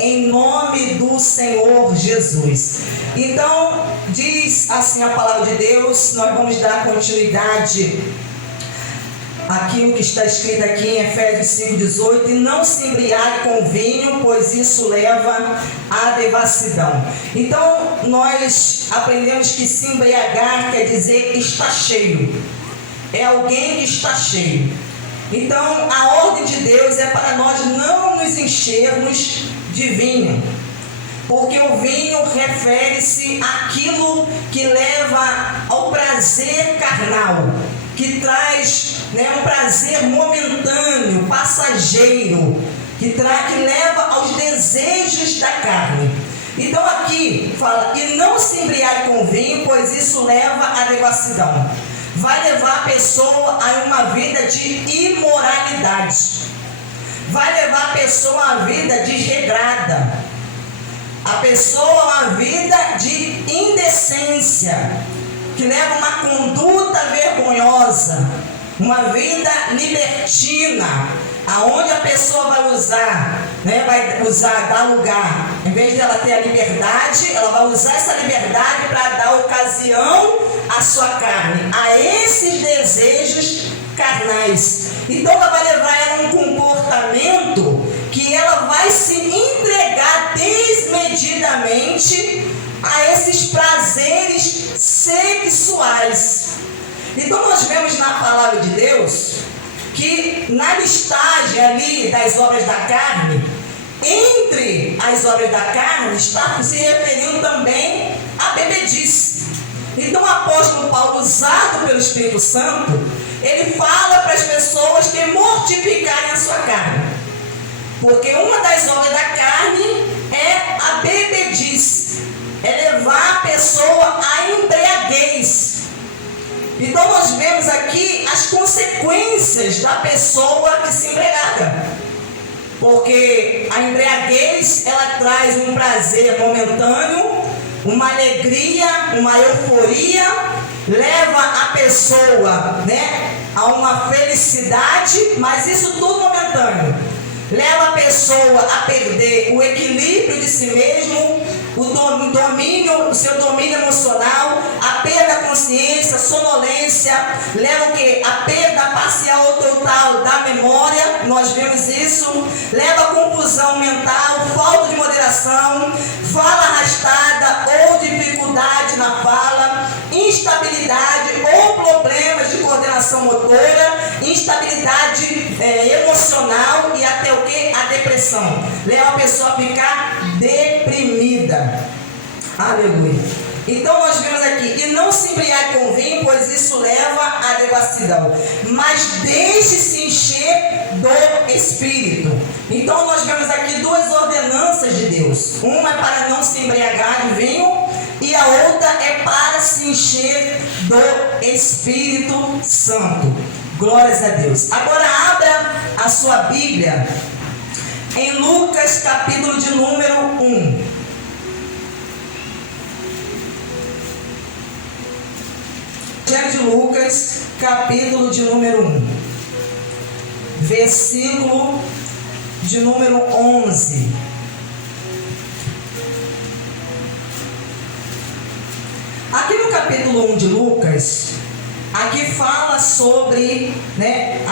em nome do Senhor Jesus. Então, diz assim a palavra de Deus, nós vamos dar continuidade aquilo que está escrito aqui em Efésios 5,18: e não se embriague com vinho, pois isso leva à devassidão. Então, nós aprendemos que se embriagar quer dizer estar cheio. É alguém que está cheio. Então, a ordem de Deus é para nós não nos enchermos de vinho, porque o vinho refere-se àquilo que leva ao prazer carnal, que traz um prazer momentâneo, passageiro, que leva aos desejos da carne. Então aqui fala: e não se embriague com vinho, pois isso leva à devassidão. Vai levar a pessoa a uma vida de imoralidade, vai levar a pessoa a uma vida desregrada, a pessoa a uma vida de indecência, que leva uma conduta vergonhosa, uma vida libertina, aonde a pessoa vai dar lugar, em vez de ela ter a liberdade, ela vai usar essa liberdade para dar ocasião à sua carne, a esses desejos carnais. Então ela vai levar ela a um comportamento que ela vai se entregar desmedidamente a esses prazeres sexuais. Então nós vemos na palavra de Deus que na listagem ali das obras da carne, entre as obras da carne, está se referindo também à bebedice. Então o apóstolo Paulo, usado pelo Espírito Santo, ele fala para as pessoas que mortificarem a sua carne, porque uma das obras da carne é a bebedice, é levar a pessoa à embriaguez. Então nós vemos aqui as consequências da pessoa que se embriaga, porque a embriaguez, ela traz um prazer momentâneo, uma alegria, uma euforia, leva a pessoa a uma felicidade, mas isso tudo momentâneo. Leva a pessoa a perder o equilíbrio de si mesmo, o seu domínio emocional, a perda da consciência, sonolência, leva o quê? A perda parcial ou total da memória, nós vemos isso, leva a confusão mental, falta de moderação, fala arrastada ou dificuldade na fala, instabilidade ou problemas de coordenação motora, instabilidade emocional e até o que? A depressão. Leva a pessoa a ficar deprimida. Aleluia. Então nós vemos aqui: e não se embriague com vinho, pois isso leva à devassidão, mas deixe-se encher do Espírito. Então nós vemos aqui duas ordenanças de Deus: uma é para não se embriagar de vinho, e a outra é para se encher do Espírito Santo. Glórias a Deus. Agora abra a sua Bíblia em Lucas, capítulo de número 1. Evangelho de Lucas, capítulo de número 1, versículo de número 11. Aqui no capítulo 1 de Lucas, aqui fala sobre,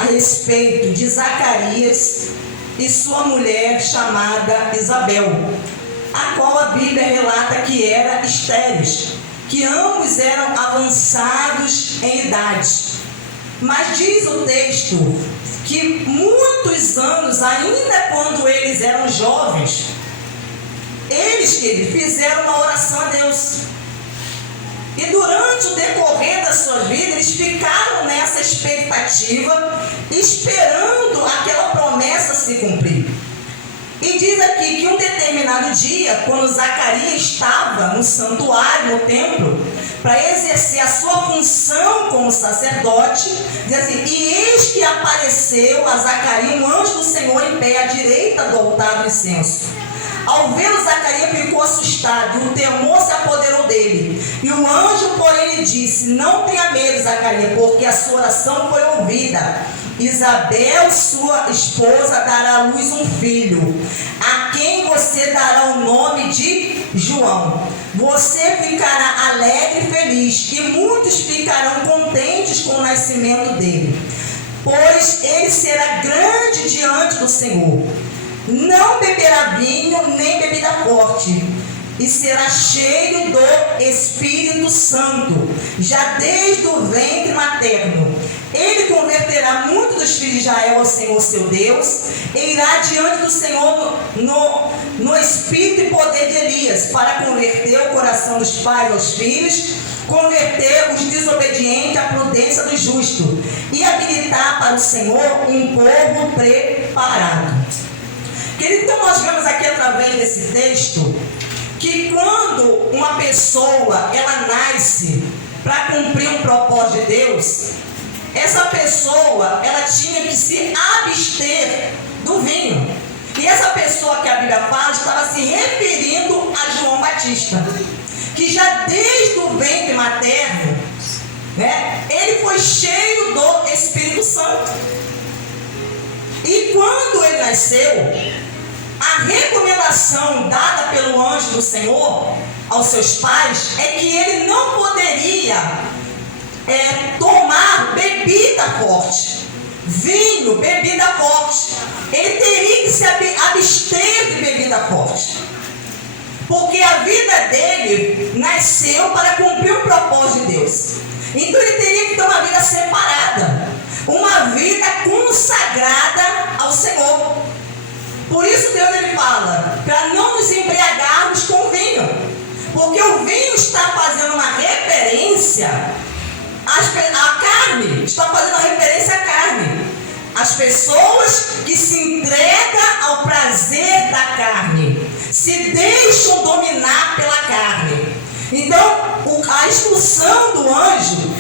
a respeito de Zacarias e sua mulher chamada Isabel, a qual a Bíblia relata que era estéreis, que ambos eram avançados em idade. Mas diz o texto que muitos anos, ainda quando eles eram jovens, eles fizeram uma oração a Deus. E durante o decorrer da sua vida, eles ficaram nessa expectativa, esperando aquela promessa se cumprir. E diz aqui que um determinado dia, quando Zacarias estava no santuário, no templo, para exercer a sua função como sacerdote, diz assim: e eis que apareceu a Zacarias um anjo do Senhor em pé à direita do altar do incenso. Ao vê-lo, Zacarias ficou assustado, e o temor se apoderou dele. E o anjo, porém, lhe disse: não tenha medo, Zacarias, porque a sua oração foi ouvida. Isabel, sua esposa, dará à luz um filho, a quem você dará de João. Você ficará alegre e feliz, e muitos ficarão contentes com o nascimento dele, pois ele será grande diante do Senhor. Não beberá vinho nem bebida forte, e será cheio do Espírito Santo, já desde o ventre materno. Ele converterá muitos dos filhos de Israel ao Senhor seu Deus, e irá diante do Senhor no espírito e poder de Elias, para converter o coração dos pais aos filhos, converter os desobedientes à prudência do justo, e habilitar para o Senhor um povo preparado. Querido, então nós vemos aqui através desse texto que quando uma pessoa ela nasce para cumprir um propósito de Deus, essa pessoa ela tinha que se abster do vinho. E essa pessoa que a Bíblia fala estava se referindo a João Batista, que já desde o ventre materno, né, ele foi cheio do Espírito Santo. E quando ele nasceu, a recomendação dada pelo anjo do Senhor aos seus pais é que ele não poderia tomar bebida forte, vinho, bebida forte. Ele teria que se abster de bebida forte, porque a vida dele nasceu para cumprir o propósito de Deus. Então ele teria que ter uma vida separada, uma vida consagrada ao Senhor. Por isso Deus ele fala para não nos embriagarmos com o vinho, porque o vinho está fazendo uma referência à carne, está fazendo uma referência à carne. As pessoas que se entregam ao prazer da carne, se deixam dominar pela carne. Então, a instrução do anjo,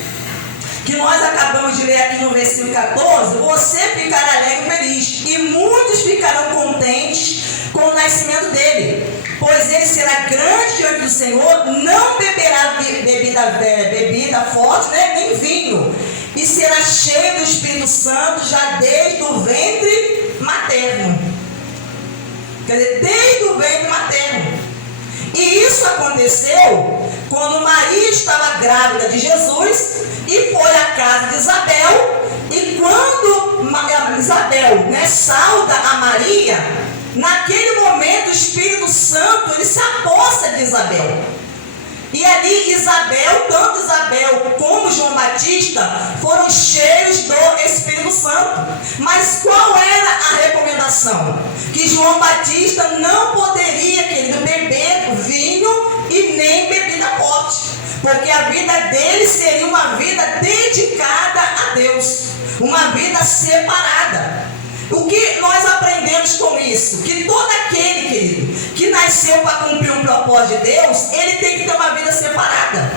que nós acabamos de ler aqui no versículo 14, você ficará alegre e feliz, e muitos ficarão contentes com o nascimento dele, pois ele será grande diante do Senhor, não beberá bebida forte, né, nem vinho, e será cheio do Espírito Santo já desde o ventre materno. Quer dizer, desde o ventre materno. E isso aconteceu quando Maria estava grávida de Jesus e foi à casa de Isabel. E quando Isabel, né, sauda a Maria, naquele momento o Espírito Santo ele se aposta de Isabel. E ali Isabel, tanto Isabel como João Batista, foram cheios do Espírito Santo. Mas qual era a recomendação? Que João Batista não poderia, querido, beber vinho e nem bebida forte, porque a vida dele seria uma vida dedicada a Deus, uma vida separada. O que nós aprendemos com isso? Que todo aquele, querido, que nasceu para cumprir um propósito de Deus, ele tem que ter uma vida separada.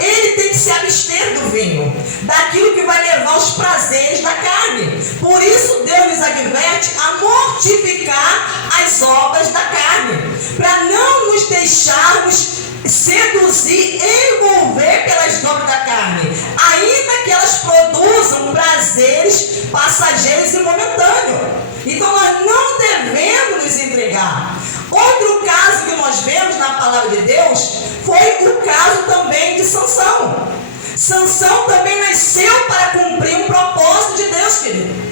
Ele tem que se abster do vinho, daquilo que vai levar os prazeres da carne. Por isso Deus nos adverte a mortificar as obras da carne, para não nos deixarmos seduzir, envolver pelas obras da carne, ainda que elas produzam prazeres passageiros e momentâneos. Então nós não devemos nos entregar. Outro caso que nós vemos na palavra de Deus foi o caso também de Sansão. Sansão também nasceu para cumprir um propósito de Deus, querido.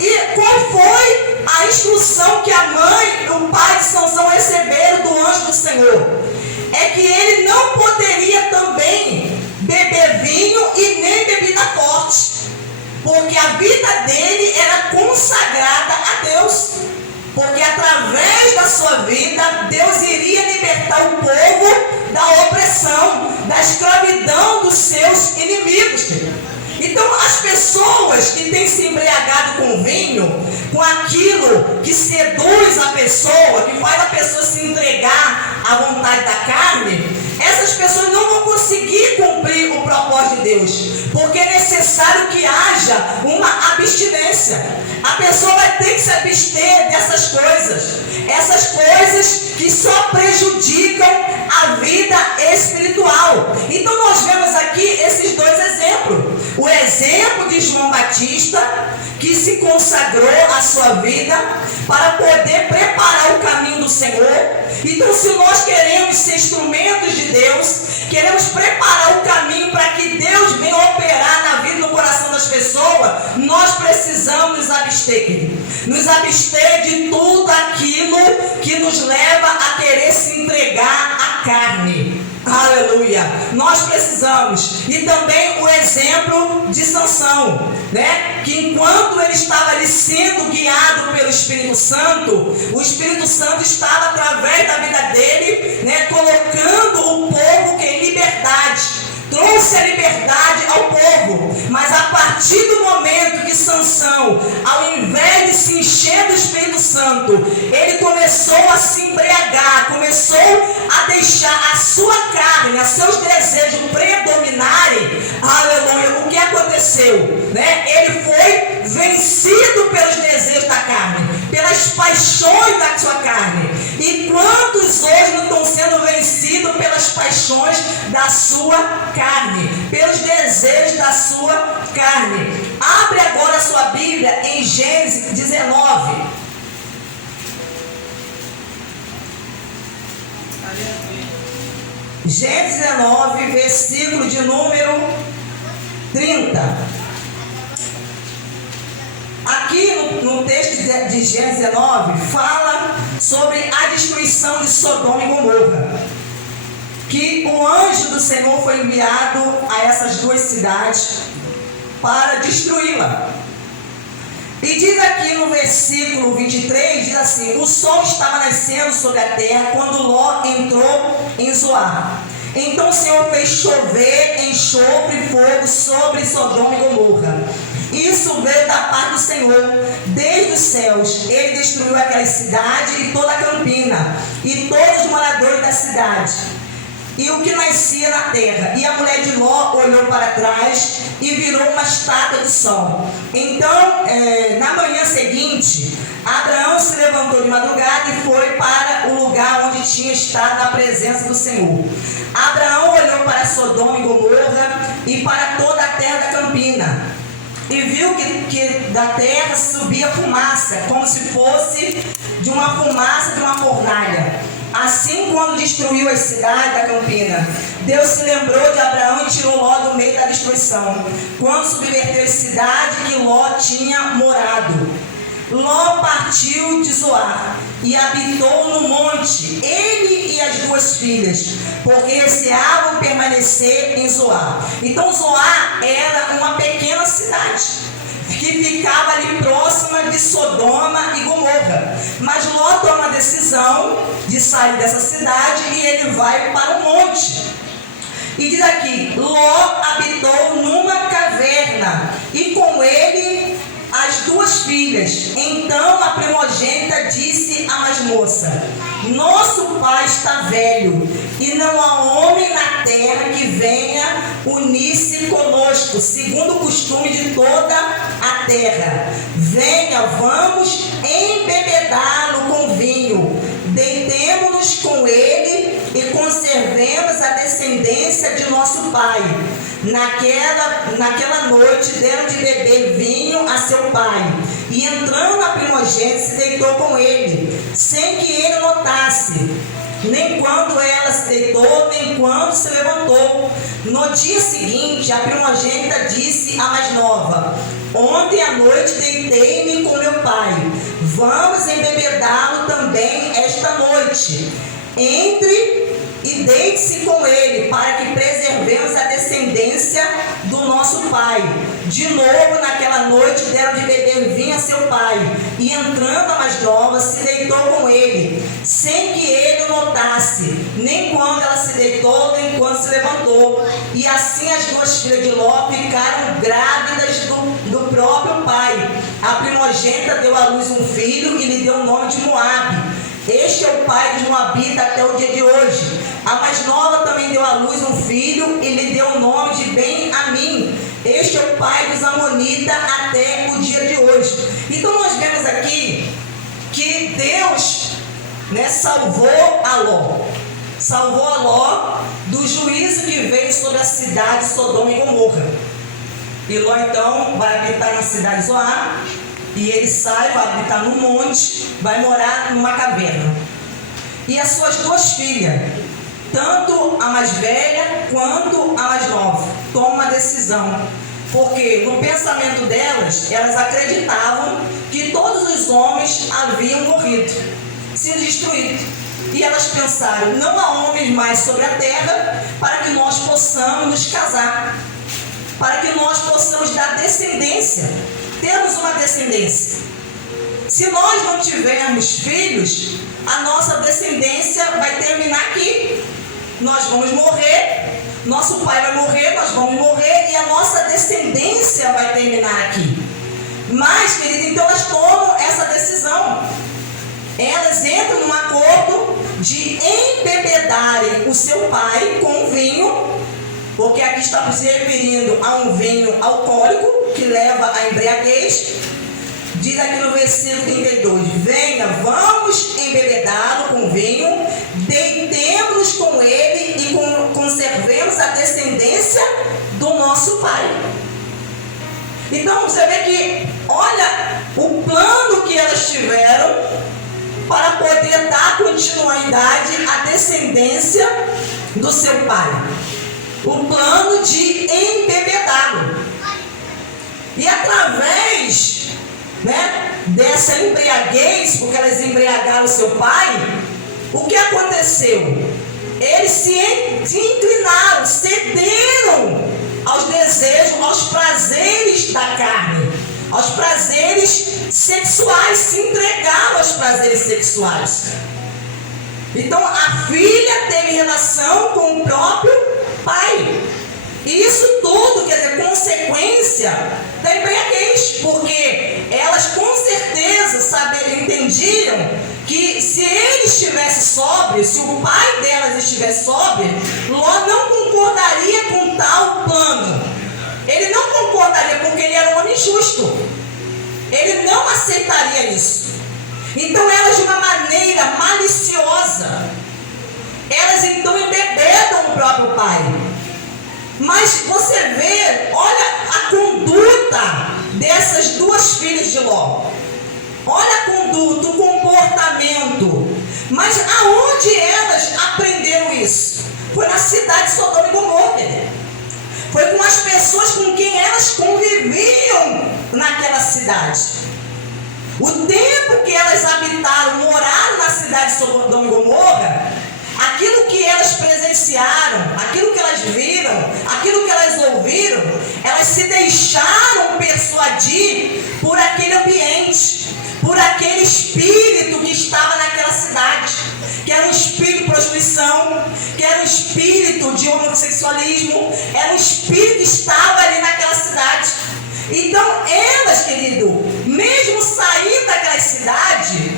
E qual foi a instrução que a mãe e o pai de Sansão receberam do anjo do Senhor? É que ele não poderia também beber vinho e nem bebida forte, porque a vida dele era consagrada a Deus, porque através da sua vida Deus iria libertar o povo da opressão, da escravidão dos seus inimigos. Então as pessoas que têm se embriagado com vinho, com aquilo que seduz a pessoa, que faz a pessoa se entregar à vontade da carne, essas pessoas não vão conseguir cumprir o propósito de Deus, porque é necessário que haja uma abstinência. A pessoa vai ter que se abster dessas coisas, essas coisas que só prejudicam a vida espiritual. Então nós vemos aqui esses dois exemplos. O exemplo de João Batista, que se consagrou a sua vida para poder preparar o caminho do Senhor. Então, se nós queremos ser instrumentos de Deus, queremos preparar o caminho para que Deus venha operar na vida e no coração das pessoas, nós precisamos nos abster, querido. Nos abster de tudo aquilo que nos leva a querer se entregar à carne. Aleluia! Nós precisamos. E também o exemplo de Sansão, né? Que enquanto ele estava ali sendo guiado pelo Espírito Santo, o Espírito Santo estava através da vida dele, né? Colocando o povo em liberdade. Trouxe a liberdade ao povo, mas a partir do momento que Sansão, ao invés de se encher do Espírito Santo, ele começou a se embriagar, começou a deixar a sua carne, os seus desejos predominarem. Aleluia! O que aconteceu? Né? Ele foi vencido pelos desejos da carne, pelas paixões da sua carne. E quantos hoje não estão sendo vencidos pelas paixões da sua carne, pelos desejos da sua carne? Abre agora a sua Bíblia em Gênesis 19. Gênesis 19, versículo de número 30. Aqui no texto de Gênesis 19, fala sobre a destruição de Sodoma e Gomorra. Que o anjo do Senhor foi enviado a essas duas cidades para destruí-la. E diz aqui no versículo 23, diz assim: o sol estava nascendo sobre a terra quando Ló entrou em Zoar. Então o Senhor fez chover enxofre e fogo sobre Sodoma e Gomorra. Isso veio da parte do Senhor, desde os céus. Ele destruiu aquela cidade e toda a campina, e todos os moradores da cidade, e o que nascia na terra. E a mulher de Ló olhou para trás e virou uma estátua de sol. Então, na manhã seguinte, Abraão se levantou de madrugada e foi para o lugar onde tinha estado na presença do Senhor. Abraão olhou para Sodoma e Gomorra e para toda a terra da campina, e viu que da terra subia fumaça, como se fosse de uma fumaça de uma fornalha. Assim, quando destruiu as cidades da campina, Deus se lembrou de Abraão e tirou Ló do meio da destruição, quando subverteu a cidade que Ló tinha morado. Ló partiu de Zoar e habitou no monte, ele e as duas filhas, porque receavam permanecer em Zoar. Então Zoar era uma pequena cidade que ficava ali próxima de Sodoma e Gomorra. Mas Ló toma a decisão de sair dessa cidade e ele vai para o monte. E diz aqui: Ló habitou numa caverna e com ele as duas filhas. Então a primogênita disse à mais moça: nosso pai está velho e não há homem na terra que venha unir-se conosco, segundo o costume de toda a terra. Venha, vamos embebedá-lo com vinho, deitemo-nos com ele e conservemos a descendência de nosso pai. Naquela noite deram de beber vinho a seu pai, e entrando a primogênita se deitou com ele, sem que ele notasse, nem quando ela se deitou, nem quando se levantou. No dia seguinte, a primogênita disse à mais nova: ontem à noite deitei-me com meu pai, vamos embebedá-lo também esta noite. Entre e deite-se com ele, para que preservemos a descendência do nosso pai. De novo, naquela noite, deram de beber vinho a seu pai, e entrando a mais nova, se deitou com ele, sem que ele o notasse, nem quando ela se deitou, nem quando se levantou. E assim as duas filhas de Ló ficaram grávidas do próprio pai. A primogênita deu à luz um filho e lhe deu o nome de Moabe. Este é o pai dos Moabitas até o dia de hoje. A mais nova também deu à luz um filho e lhe deu o nome de Ben-Amim. Este é o pai dos Amonitas até o dia de hoje. Então nós vemos aqui que Deus, salvou a Ló. Salvou a Ló do juízo que veio sobre a cidade de Sodoma e Gomorra. E Ló então vai habitar na cidade de Zoar, e ele sai, vai habitar no monte, vai morar numa caverna. E as suas duas filhas, tanto a mais velha quanto a mais nova, tomam uma decisão. Porque no pensamento delas, elas acreditavam que todos os homens haviam morrido, sido destruídos. E elas pensaram, não há homens mais sobre a terra para que nós possamos nos casar, para que nós possamos dar descendência, termos uma descendência. Se nós não tivermos filhos, a nossa descendência vai terminar aqui. Nós vamos morrer, nosso pai vai morrer, nós vamos morrer e a nossa descendência vai terminar aqui. Mas, querido, então elas tomam essa decisão. Elas entram num acordo de embebedarem o seu pai com vinho, porque aqui está se referindo a um vinho alcoólico que leva à embriaguez. Diz aqui no versículo 32, venha, vamos embebedá-lo com vinho, deitemos-nos com ele e conservemos a descendência do nosso pai. Então você vê que, olha o plano que elas tiveram para poder dar continuidade à descendência do seu pai. O plano de embebedá-lo. E através dessa embriaguez, porque elas embriagaram seu pai, o que aconteceu? Eles se inclinaram, cederam aos desejos, aos prazeres da carne, aos prazeres sexuais, se entregaram aos prazeres sexuais. Então a filha teve relação com o próprio pai. E isso tudo, quer dizer, consequência da embriaguez, porque elas com certeza entendiam que se ele estivesse sóbrio, se o pai delas estivesse sóbrio, Ló não concordaria com tal plano. Ele não concordaria porque ele era um homem justo. Ele não aceitaria isso. Então elas, de uma maneira maliciosa, elas então embebedam o próprio pai. Mas você vê, olha a conduta dessas duas filhas de Ló. Olha a conduta, o comportamento. Mas aonde elas aprenderam isso? Foi na cidade de Sodoma e Gomorra. Foi com as pessoas com quem elas conviviam naquela cidade. O tempo que elas habitaram, moraram na cidade de Sodoma e Gomorra, aquilo que elas presenciaram, aquilo que elas viram, aquilo que elas ouviram, elas se deixaram persuadir por aquele ambiente, por aquele espírito que estava naquela cidade, que era um espírito de prostituição, que era um espírito de homossexualismo, era um espírito que estava ali naquela cidade. Então elas, querido, mesmo saindo daquela cidade,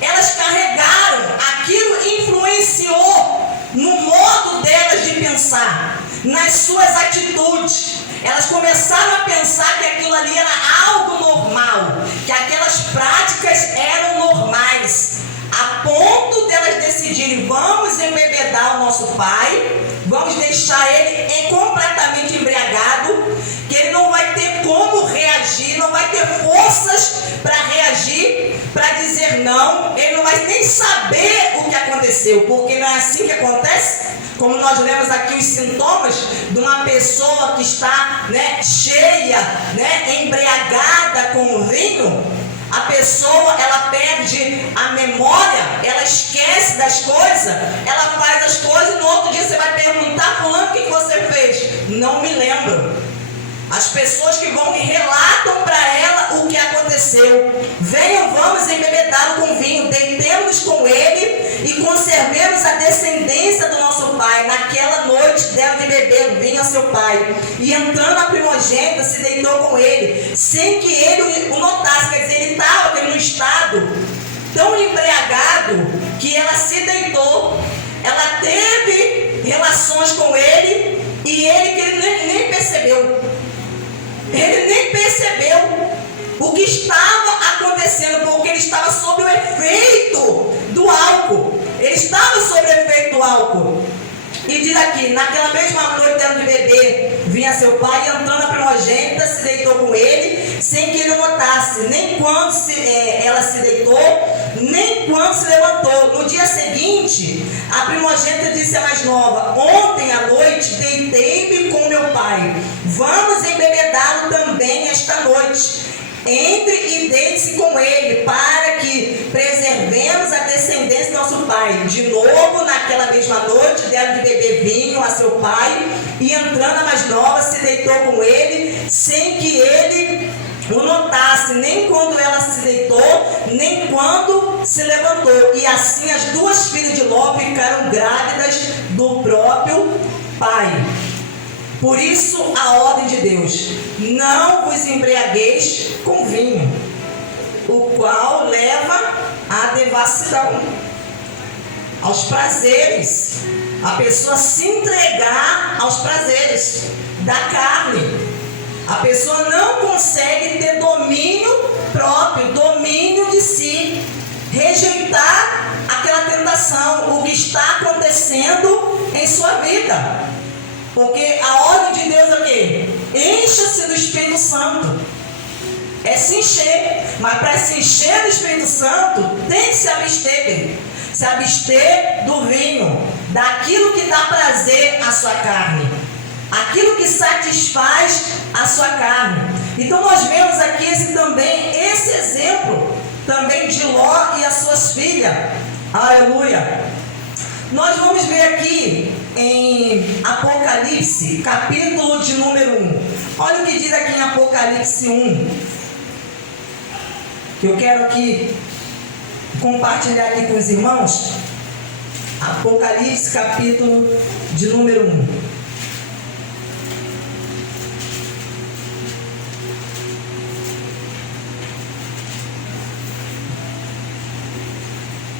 elas carregaram, aquilo influenciou no modo delas de pensar, nas suas atitudes. Elas começaram a pensar que aquilo ali era algo normal, que aquelas práticas eram normais, a ponto delas decidirem, vamos embebedar o nosso pai, vamos deixar ele completamente embriagado, que ele não vai ter como reagir, não vai ter forças para reagir, para dizer não, ele não vai nem saber o que aconteceu, porque não é assim que acontece. Como nós lemos aqui os sintomas de uma pessoa que está cheia, embriagada com o vinho, a pessoa, ela perde a memória, ela esquece das coisas, ela faz as coisas e no outro dia você vai perguntar, fulano, o que você fez? Não me lembro. As pessoas que vão e relatam para ela o que aconteceu. Venham, vamos embebedá-lo com vinho, deitemos com ele e conservemos a descendência do nosso pai. Naquela noite deve beber vinho a seu pai. E entrando a primogênita, se deitou com ele, sem que ele o notasse. Quer dizer, ele estava num estado tão embriagado que ela se deitou. Ela teve relações com ele e ele nem percebeu. Ele nem percebeu o que estava acontecendo, porque ele estava sob o efeito do álcool. Ele estava sob o efeito do álcool. E diz aqui, naquela mesma noite, tendo de beber, vinha seu pai, e entrando a primogênita, se deitou com ele, sem que ele notasse, nem quando ela se deitou, nem quando se levantou. No dia seguinte, a primogênita disse à mais nova: ontem à noite deitei-me com meu pai, vamos embebedá-lo também esta noite. Entre e deite-se com ele, para que preservemos a descendência do nosso pai. De novo, naquela mesma noite, deram de beber vinho a seu pai, e entrando a mais nova, se deitou com ele, sem que ele o notasse, nem quando ela se deitou, nem quando se levantou. E assim as duas filhas de Ló ficaram grávidas do próprio pai. Por isso, a ordem de Deus: não vos embriagueis com vinho, o qual leva à devassidão, aos prazeres. A pessoa se entregar aos prazeres da carne. A pessoa não consegue ter domínio próprio, domínio de si, rejeitar aquela tentação, o que está acontecendo em sua vida. Porque a ordem de Deus é o quê? Encha-se do Espírito Santo. É se encher. Mas para se encher do Espírito Santo, tem que se abster dele. Se abster do vinho, daquilo que dá prazer à sua carne, aquilo que satisfaz a sua carne. Então nós vemos aqui esse exemplo também de Ló e as suas filhas. Aleluia. Nós vamos ver aqui em Apocalipse, capítulo de número 1. Olha o que diz aqui em Apocalipse 1. Que eu quero aqui compartilhar aqui com os irmãos. Apocalipse, capítulo de número 1.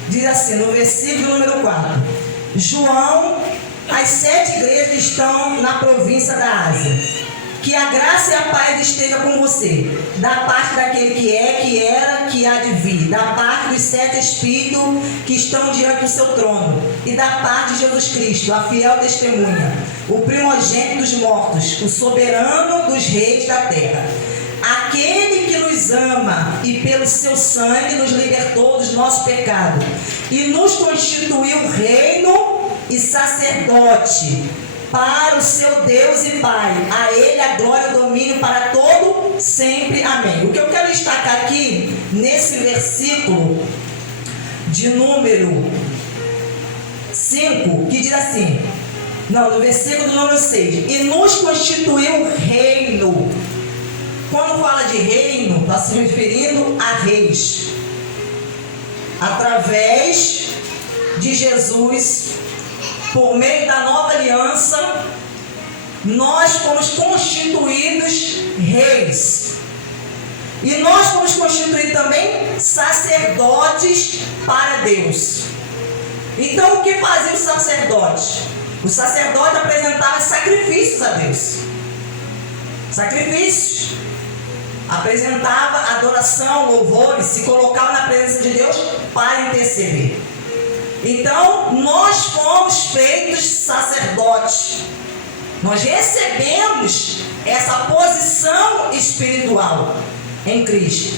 Diz assim, no versículo número 4. João, as 7 igrejas estão na província da Ásia. Que a graça e a paz esteja com você, da parte daquele que é, que era, que há de vir, da parte dos 7 Espíritos que estão diante do seu trono, e da parte de Jesus Cristo, a fiel testemunha, o primogênito dos mortos, o soberano dos reis da terra. Aquele que nos ama e pelo seu sangue nos libertou dos nossos pecados e nos constituiu reino e sacerdote para o seu Deus e Pai. A Ele a glória e o domínio para todo sempre. Amém. O que eu quero destacar aqui nesse versículo de número 5, que diz assim, no versículo do número 6, e nos constituiu reino. Quando fala de reino, está se referindo a reis. Através de Jesus, por meio da nova aliança, nós fomos constituídos reis. E nós fomos constituídos também sacerdotes para Deus. Então, o que fazia o sacerdote? O sacerdote apresentava sacrifícios a Deus. Sacrifícios. Apresentava adoração, louvores, se colocava na presença de Deus para interceder. Então, nós fomos feitos sacerdotes. Nós recebemos essa posição espiritual em Cristo.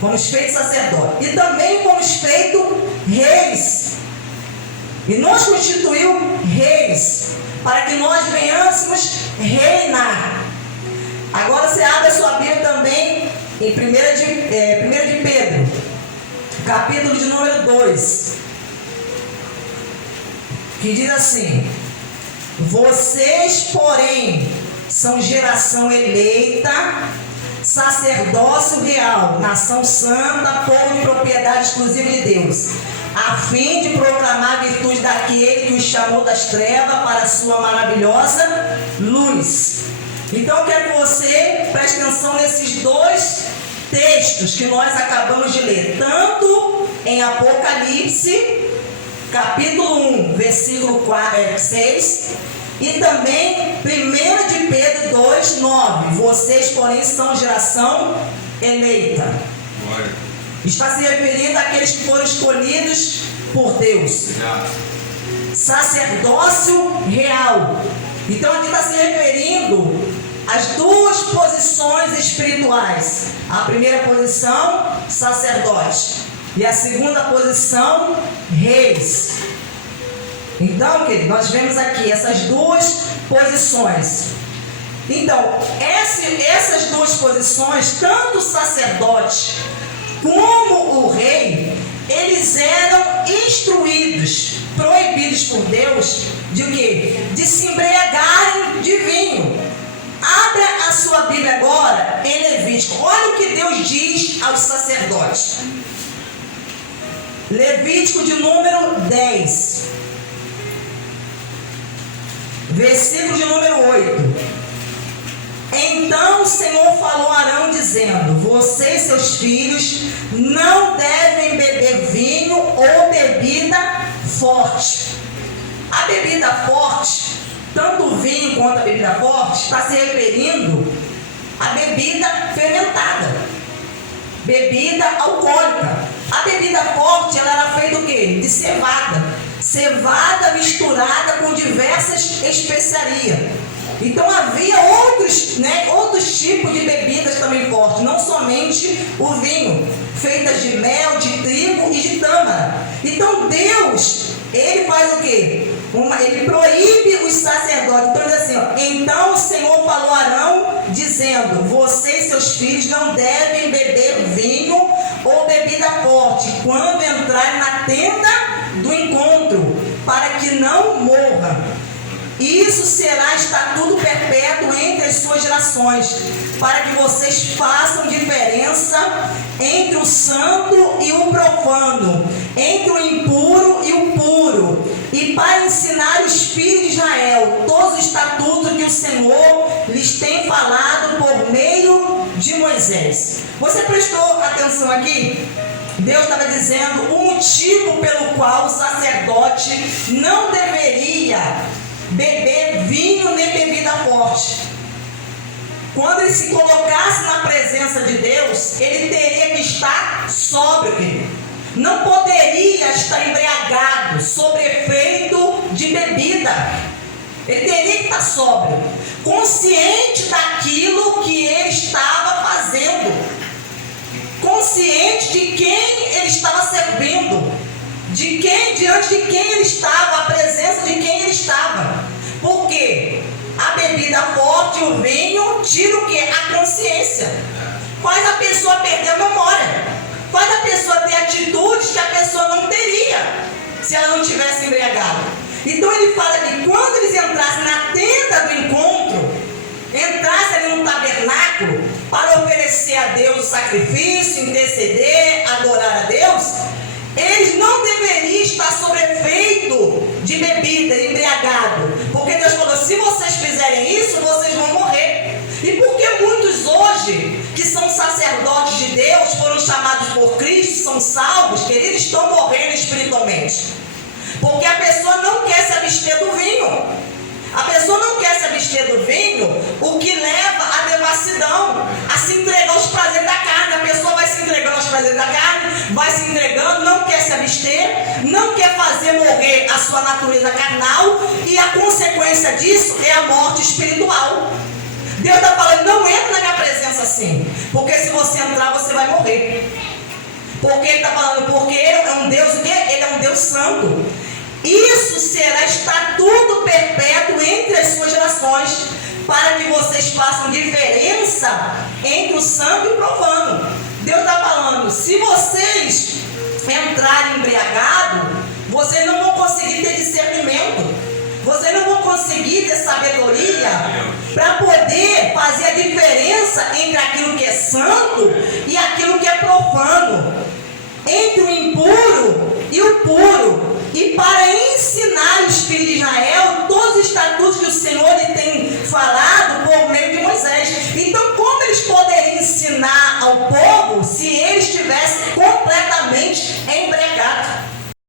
Fomos feitos sacerdotes. E também fomos feitos reis. E nos constituiu reis, para que nós venhamos reinar. Agora você abre a sua Bíblia também em 1 de Pedro, capítulo de número 2, que diz assim: vocês, porém, são geração eleita, sacerdócio real, nação santa, povo de propriedade exclusiva de Deus, a fim de proclamar a virtude daquele que os chamou das trevas para a sua maravilhosa luz. Então eu quero que você preste atenção nesses 2 textos que nós acabamos de ler, tanto em Apocalipse, capítulo 1, versículo 6, e também 1 de Pedro 2, 9. Vocês, porém, são geração eleita. Está se referindo àqueles que foram escolhidos por Deus. sacerdócio real. Então aqui está se referindo às duas posições espirituais. A primeira posição, sacerdote, e a segunda posição, reis. Então, querido, nós vemos aqui essas duas posições. Então, essas duas posições, tanto o sacerdote como o rei, eles eram instruídos, proibidos por Deus, de o quê? De se embriagarem de vinho. Abra a sua Bíblia agora em Levítico. Olha o que Deus diz aos sacerdotes. Levítico de número 10, versículo de número 8. Então o Senhor falou a Arão dizendo: você e seus filhos não devem beber vinho ou bebida forte. A bebida forte, tanto o vinho quanto a bebida forte, está se referindo à bebida fermentada, bebida alcoólica. A bebida forte, ela era feita o quê? De cevada. Cevada misturada com diversas especiarias. Então havia outros tipos de bebidas também fortes, não somente o vinho, feitas de mel, de trigo e de tâmara. Então Deus, ele faz o quê? Ele proíbe os sacerdotes. Então ele diz assim, ó, então o Senhor falou a Arão, dizendo: você e seus filhos não devem beber vinho ou bebida forte quando entrarem na tenda do encontro, para que não morram. Isso será estatuto perpétuo entre as suas gerações, para que vocês façam diferença entre o santo e o profano, entre o impuro e o puro, e para ensinar os filhos de Israel todos os estatutos que o Senhor lhes tem falado por meio de Moisés. Você prestou atenção aqui? Deus estava dizendo o motivo pelo qual o sacerdote não deveria beber vinho nem bebida forte. Quando ele se colocasse na presença de Deus, ele teria que estar sóbrio. Não poderia estar embriagado, sob efeito de bebida. Ele teria que estar sóbrio, consciente daquilo que ele estava fazendo, consciente de quem ele estava servindo, diante de quem ele estava, a presença de quem ele estava. Porque a bebida forte, o vinho, tira o quê? A consciência. Faz a pessoa perder a memória. Faz a pessoa ter atitudes que a pessoa não teria se ela não tivesse embriagada. Então ele fala que quando eles entrassem na tenda do encontro, entrassem ali no tabernáculo para oferecer a Deus o sacrifício, interceder, adorar a Deus, eles não deveriam estar sob efeito de bebida, embriagado. Porque Deus falou, se vocês fizerem isso, vocês vão morrer. E por que muitos hoje, que são sacerdotes de Deus, foram chamados por Cristo, são salvos, queridos, estão morrendo espiritualmente? Porque a pessoa não quer se abster do vinho. A pessoa não quer se abster do vinho, o que leva à devassidão, a se entregar aos prazeres da carne. A pessoa vai se entregando aos prazeres da carne, vai se entregando, não quer se abster, não quer fazer morrer a sua natureza carnal, e a consequência disso é a morte espiritual. Deus está falando, não entra na minha presença assim, porque se você entrar, você vai morrer. Porque Ele está falando, porque Ele é um Deus, o quê? Ele é um Deus santo. Isso será estatuto perpétuo entre as suas gerações, para que vocês façam diferença entre o santo e o profano. Deus está falando, se vocês entrarem embriagados, vocês não vão conseguir ter discernimento, vocês não vão conseguir ter sabedoria para poder fazer a diferença entre aquilo que é santo e aquilo que é profano, entre o impuro e o puro. E para ensinar os filhos de Israel